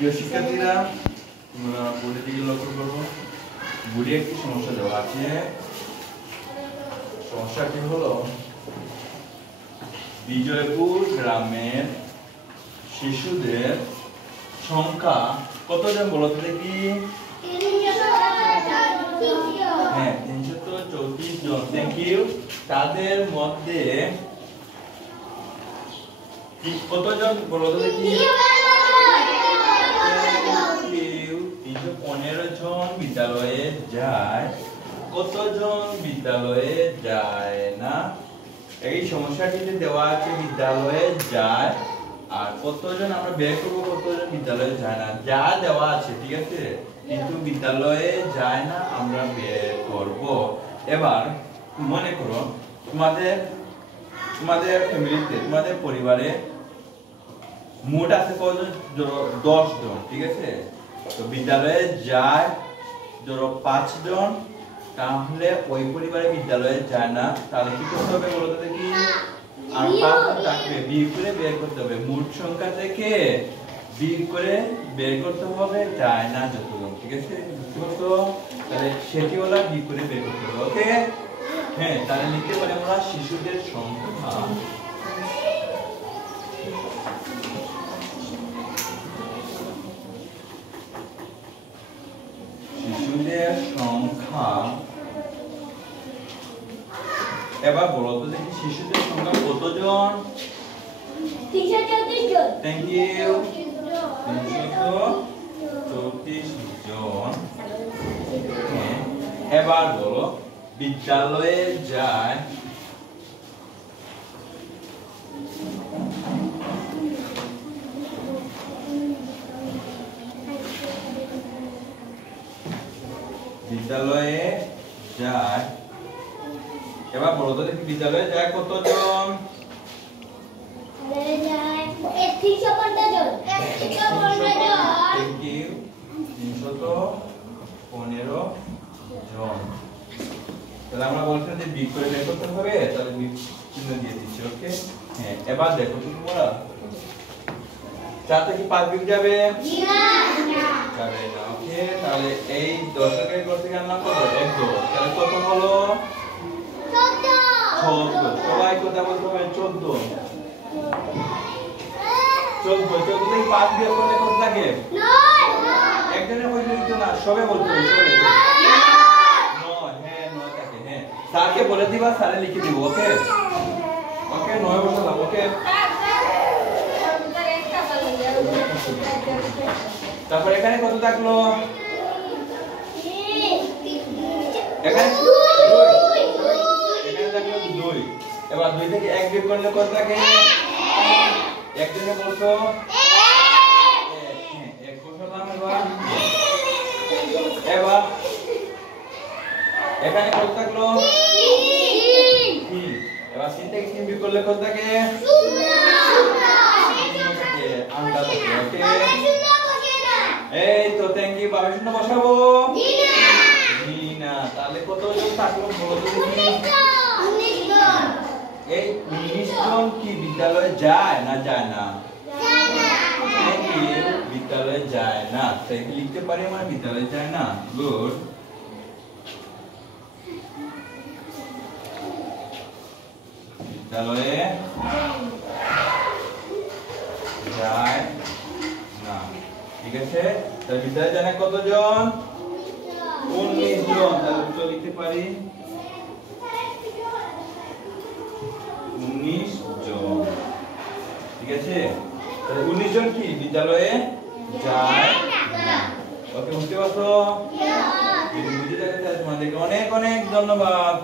প্রিয় শিক্ষার্থীরা, তোমরা বোর্ডের দিকে লক্ষ্য করবো। বোর্ডে একটি সমস্যা দেওয়া আছে। সমস্যাটি হলো বিজয়পুর গ্রামের শিশুদের সংখ্যা কতজন বলো তো দেখি? হ্যাঁ, 334 জন। Thank you. তাদের মধ্যে কতজন বলো তো দেখি? 315 জন বিদ্যালয়ে যায়। কতজন বিদ্যালয়ে যায় না? এই সমস্যাটিতে দেওয়া আছে বিদ্যালয়ে যায়, আর কতজন আমরা বের করবো কতজন বিদ্যালয়ে যায় না। যা দেওয়া আছে ঠিক আছে, কিন্তু বিদ্যালয়ে যায় না আমরা বের করব। এবার মনে করো তোমাদের ফ্যামিলিতে, তোমাদের পরিবারে মোট আছে কতজন? 10 জন, ঠিক আছে। তো বিদ্যালয়ে যায় ধরো 5 জন, তাহলে ওই পরিবারে বিদ্যালয়ে যায় না, তাহলে কি করতে হবে বলো তো দেখি? আর 5 জন থাকবে, বিয়োগ করে বের করতে হবে। মোট সংখ্যা থেকে বিয়োগ করে বের করতে হবে যায় না যতজন, ঠিক আছে? বুঝতে, তাহলে সেটি হলো বিয়োগ করে বের করতে হবে। ওকে, হ্যাঁ, তাহলে লিখতে পারি আমরা শিশুদের সংখ্যা এবার বলো তো দেখি শিশুদের সংখ্যা কতজন? 334 জন। Thank you. 334 জন। এবার বলো বিদ্যালয়ে যায় এবার বলো তো দেখি বিদ্যালয়ে যায় কতজন? 315 জন। 315 জন। Thank you. 315 জন। তাহলে আমরা বলছিলাম যে বিয়োগ করে বের করতে হবে, তাহলে বিয়োগ চিহ্ন দিয়ে দিচ্ছি। ওকে, হ্যাঁ, এবার দেখো তো তোমরা 4 থেকে 5 বিয়োগ যাবে? না, যাবে না। ওকে, তাহলে এই দশকের ঘর থেকে আমরা কত? 1 2, তাহলে কত হলো? 14। সবাই কথা বলতে হবে 14। 14 থেকে 5 বিয়োগ করলে কত থাকে? 9। একজনের বলতে দিতে না, সবে বলতে হবে। 9, হ্যাঁ 9 থাকে। হ্যাঁ, স্যারকে বলে দিবা, স্যারে লিখে দিব। ওকে ওকে, 9 বসালাম। ওকে, তারপর এখানে কত থাকলো? এখানে 2 থাকলো 2। এবার 2 থেকে 1 বিয়োগ করলে কত থাকে? একজনে বলছো 1 বসালাম। এবার এখানে কত থাকলো? 3। এবার 3 থেকে 3 বিয়োগ করলে কত থাকে? 0 থাকে, আন্ডা থাকে। ওকে, এই তো থ্যাংক ইউ। 0 বসাবো? না, তাহলে কতজন থাকলো বলো তো দেখি? 19 জন। এই 19 জন কি বিদ্যালয়ে যায় না যায় না? থ্যাংক ইউ, বিদ্যালয়ে যায় না। তাই লিখতে পারি আমরা বিদ্যালয়ে যায় না। গুড। বিদ্যালয়ে যায় না, ঠিক আছে। তাহলে বিদ্যালয়ে যায় না কতজন? 19 জন। তাহলে দুটো লিখতে পারি 19 জন, ঠিক আছে। তাহলে 19 জন কি বিদ্যালয়ে যায় না। ওকে, বুঝতে পারছো? যদি বুঝে থাকে তাহলে তোমাদেরকে অনেক অনেক ধন্যবাদ।